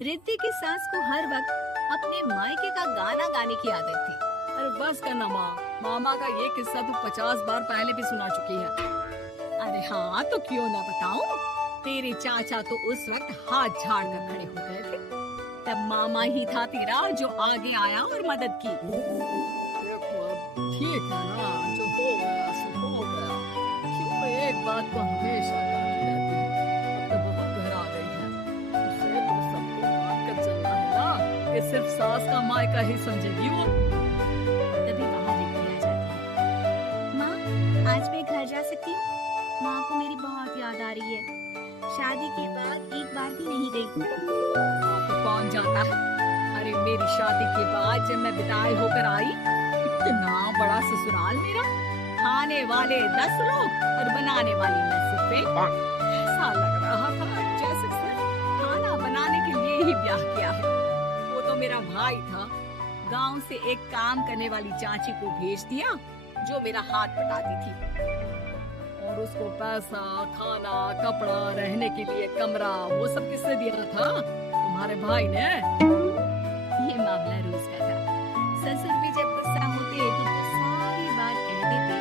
रिद्धि की सास को हर वक्त अपने मायके का गाना गाने की आदत थी। अरे बस करना माँ, मामा का ये किस्सा तो 50 बार पहले भी सुना चुकी है। अरे हाँ, तो क्यों ना बताऊं। तेरे चाचा तो उस वक्त हाथ झाड़ कर खड़े हो गए थे। तब मामा ही था तेरा जो आगे आया और मदद की। देखो अब ठीक है ना, जो हो गया सो हो गया। क्यों एक बात को हमेशा याद रहती है। अब तो बहुत घर आ गई है, उसे तो सबको मान कर चलना है ना कि सिर्फ सास का मायका ही समझेगी वो। तभी वहां रिद्धि आ जाती है। माँ, आज मैं घर जा सकती हूँ? माँ को मेरी बहुत याद आ रही है। शादी के बाद एक बार भी नहीं गई। हाँ तो कौन जाता है। अरे मेरी शादी के बाद जब मैं विदाई होकर आई, इतना बड़ा ससुराल मेरा, खाने वाले 10 लोग और बनाने वाली मैं सिर्फ एक। ऐसा लग रहा था जैसे सिर्फ खाना बनाने के लिए ही ब्याह किया है। वो तो मेरा भाई था, गांव से एक काम करने वाली चाची को भेज दिया जो मेरा हाथ बटाती थी, और उसको पैसा, खाना, कपड़ा, रहने के लिए कमरा, वो सब किसने दिया था? तुम्हारे भाई ने। ये मामला रोज का था। ससुर भी जब गुस्सा होते तो वो सारी बात कह देते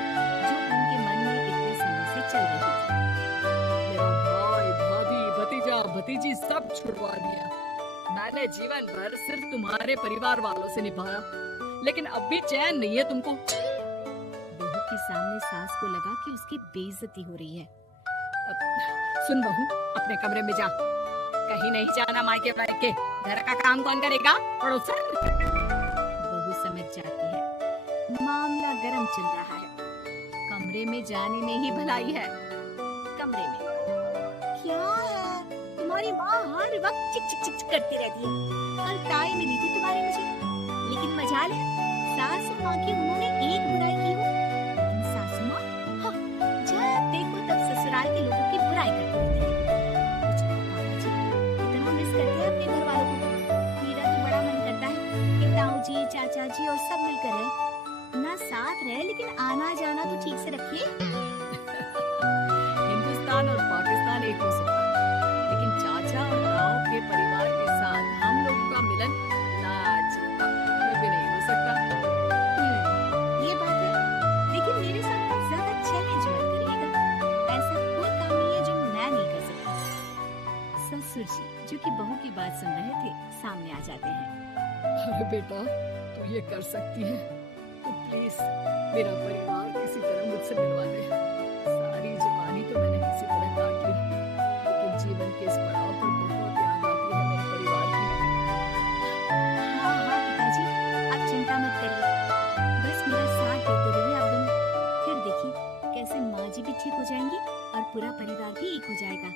जो उनके मन में इतने समय से चल रही थी। मेरा भाई, भाभी, भतीजा, भतीजी सब छुड़वा दिया। मैंने जीवन भर सिर्फ तुम्हारे परिवार वालों से निभाया, लेकिन अब भी चैन नहीं है तुमको। बहू के सामने सास को लगा कि उसकी बेइज्जती हो रही है। सुन बहू, अपने कमरे में जा, कहीं नहीं जाना मायके वायके। घर का काम कौन करेगा? पड़ोसन। बहू समझ जाती है मामला गर्म चल रहा है। कमरे में जाने में ही भलाई है। कमरे में क्या है? तुम्हारी माँ हर वक्त चिक चिक चिक चिक करती रहती है। कल ताई मिली थी तुम्हारी मुझे, लेकिन मजाल है सासू माँ की उन्होंने एक बुराई की हो। लेकिन सासू माँ हाँ, जब देखो तब ससुराल के लोगों की बुराई करती रहती है। बेचारे पापा जी इतना मिस करते हैं अपने घर वालों को। मेरा तो बड़ा मन करता है कि ताऊ जी, चाचा जी और सब मिलकर रहे। ना साथ रहे लेकिन आना जाना तो ठीक से रखिए। हिंदुस्तान और पाकिस्तान एक हो सकता है, लेकिन चाचा और ताऊ के परिवार के साथ हम लोगों का मिलन कभी नहीं हो सकता। ये बात है, लेकिन मेरे साथ कुछ ज्यादा चैलेंज मत करिएगा। ऐसा कोई काम नहीं है जो मैं नहीं कर सकता। ससुर जी जो कि बहू की बात सुन रहे थे सामने आ जाते हैं। अरे बेटा, तू ये कर सकती है तो प्लीज मेरा परिवार किसी तरह मुझसे मिलवा दे। सारी जवानी तो मैंने किसी तरह काट ली, लेकिन जीवन के इस पड़ाव पर बहुत याद आती है मेरे परिवार की। हाँ हाँ पिताजी, आप चिंता मत करिए। बस मेरा साथ देते रहिए आप दोनों। फिर देखिए कैसे माँ जी भी ठीक हो जाएंगी और पूरा परिवार भी एक हो जाएगा।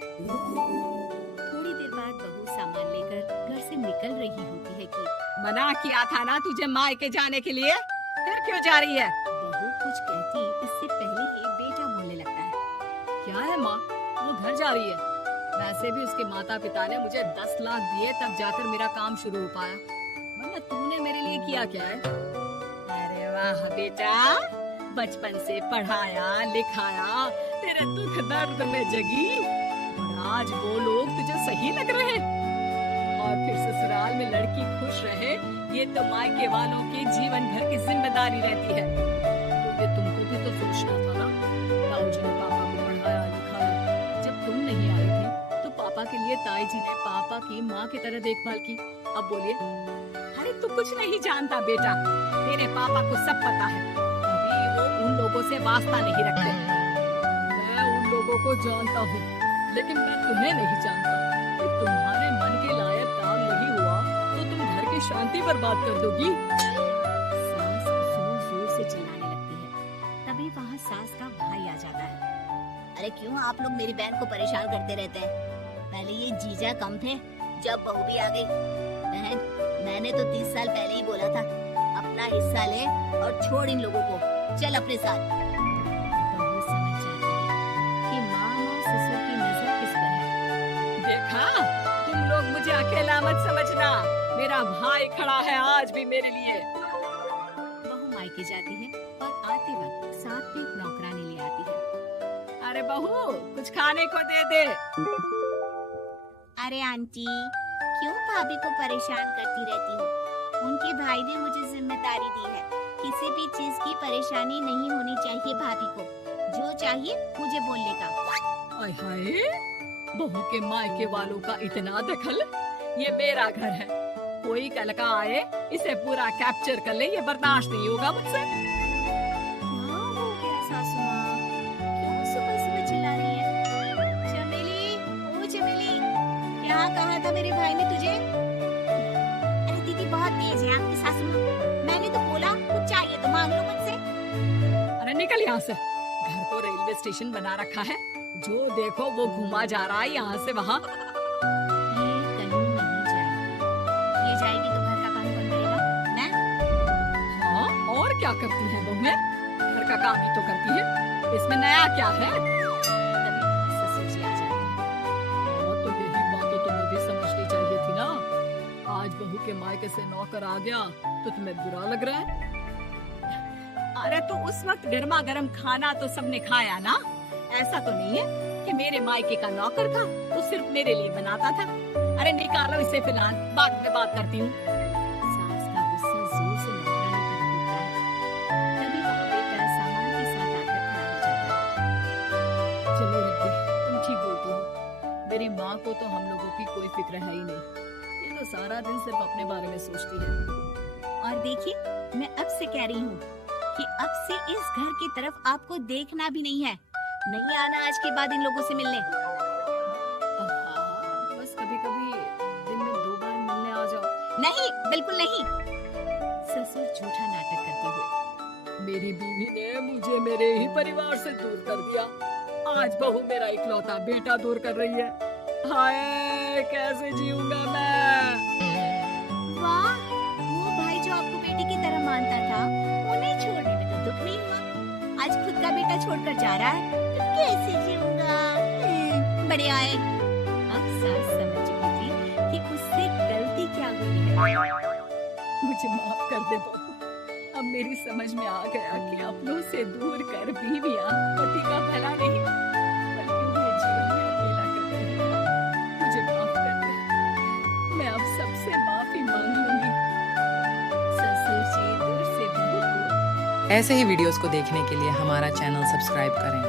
थोड़ी देर बाद बहू सामान लेकर घर से निकल रही होती है कि मना किया था ना तुझे मायके जाने के लिए, फिर क्यों जा रही है? बहू कुछ कहती इससे पहले ही बेटा बोलने लगता है। क्या है माँ, वो घर जा रही है। वैसे भी उसके माता पिता ने मुझे 10 लाख दिए तब जाकर मेरा काम शुरू हो पाया, वरना तूने मेरे लिए किया क्या है? अरे वाह बेटा, बचपन से पढ़ाया लिखाया, तेरे दुख दर्द में जगी, और आज वो लोग तुझे सही लग रहे हैं? और फिर ससुराल में लड़की खुश रहे, ये तो मायके वालों की जीवन भर की जिम्मेदारी रहती है। तो ये तुमको भी तो सोचना था ना। ताऊ जी ने पापा को पढ़ाया लिखाया, जब तुम नहीं आई थी तो पापा के लिए ताई जी ने पापा की माँ की तरह देखभाल की। अब बोलिए। अरे तू कुछ नहीं जानता बेटा, तेरे पापा को सब पता है, अभी वो उन लोगों से वास्ता नहीं रखते। मैं उन लोगों को जानता हूँ, लेकिन मैं तुम्हें नहीं जानता। कि तुम्हारे मन के लायक काम नहीं हुआ तो तुम घर की शांति बर्बाद कर दोगी। सास जोर जोर से चिल्लाने लगती है। तभी वहाँ सास का भाई आ जाता है। अरे क्यों आप लोग मेरी बहन को परेशान करते रहते हैं? पहले ये जीजा कम थे, जब बहू भी आ गई। बहन, मैंने तो 30 साल पहले ही बोला था अपना हिस्सा ले और छोड़ इन लोगों को, चल अपने साथ। बहू समझ जाती है कि माँ और ससुर की नजर किस पर है। देखा, तुम लोग मुझे अकेला मत समझना, मेरा भाई खड़ा है आज भी मेरे लिए। बहू मायके जाती है और आते वक्त साथ में एक नौकरानी ले आती है। अरे बहू, कुछ खाने को दे दे। अरे आंटी, क्यों भाभी को परेशान करती रहती हो? उनके भाई ने मुझे जिम्मेदारी दी है। किसी भी चीज की परेशानी नहीं होनी चाहिए भाभी को। जो चाहिए मुझे बोलने का। आय हाय, बहू के मायके वालों का इतना दखल। ये मेरा घर है, कोई कल का आए इसे पूरा कैप्चर कर ले, ये बर्दाश्त नहीं होगा मुझसे। क्या हो गया सासू माँ? क्यों सुबह सुबह चिल्ला रही है? चमेली, ओ चमेली, क्या कहा था मेरे भाई ने तुझे? अरे दीदी बहुत तेज है आपकी सासू माँ। मैंने तो बोला कुछ चाहिए तो मांग लो मुझसे। अरे निकल यहाँ से। घर को रेलवे स्टेशन बना रखा है, जो देखो वो घुमा जा रहा है यहाँ से वहाँ। ये कहीं नहीं जाएगी। ये जाएगी तो घर का काम कौन करेगा? मैं? हाँ, और क्या करती है बहुएं? घर का काम ही तो करती है, इसमें नया क्या है? कभी ससुर जी आ जाते हैं। और तो यही बात तो तुम्हें भी समझनी चाहिए थी ना। आज बहू के मायके से नौकर आ गया तो तुम्हें बुरा लग रहा है? अरे तो उस वक्त गर्मा गर्म खाना तो सबने खाया ना। ऐसा तो नहीं है कि मेरे मायके का नौकर था तो सिर्फ मेरे लिए बनाता था। अरे निकालो इसे फिलहाल, बाद में बात करती हूँ। सास का गुस्सा जोर से नौकरानी पर फूटता है। तभी वह बेटा सामान के साथ आकर खड़ा हो जाता है। चलो रिद्धि, तुम ठीक बोलती हो। मेरी माँ को तो हम लोगों की कोई फिक्र है ही नहीं। ये तो सारा दिन सिर्फ अपने बारे में सोचती है। और देखिए, मैं अब से कह रही हूँ कि अब से इस घर की तरफ आपको देखना भी नहीं है। नहीं आना आज के बाद इन लोगों से मिलने। बस कभी कभी दिन में 2 बार मिलने आ जाओ। नहीं, बिल्कुल नहीं। ससुर झूठा नाटक करते हुए। मेरी बीवी ने मुझे मेरे ही परिवार से दूर कर दिया, आज बहू मेरा इकलौता बेटा दूर कर रही है। हाय, कैसे जीऊंगा मैं? वाह, वो भाई जो आपको बेटे की तरह मानता था, उन्हें छोड़ने में तो दुख नहीं हुआ। आज खुद का बेटा छोड़कर जा रहा है, तो कैसे जीऊंगा? बढ़िया है। अब सास समझ चुकी थी कि उससे गलती क्या हुई है। मुझे माफ कर दे बहू। अब मेरी समझ में आ गया कि अपनों से दूर कर बीवियां पति का भला नहीं बल्कि उन्हें जीवन में अकेला कर रही हैं। मुझे माफ कर दे, मैं अब सबसे माफी मांग लूंगी। ससुर जी दूर से बहू को ऐसे ही वीडियोस को देखने के लिए हमारा चैनल सब्सक्राइब करें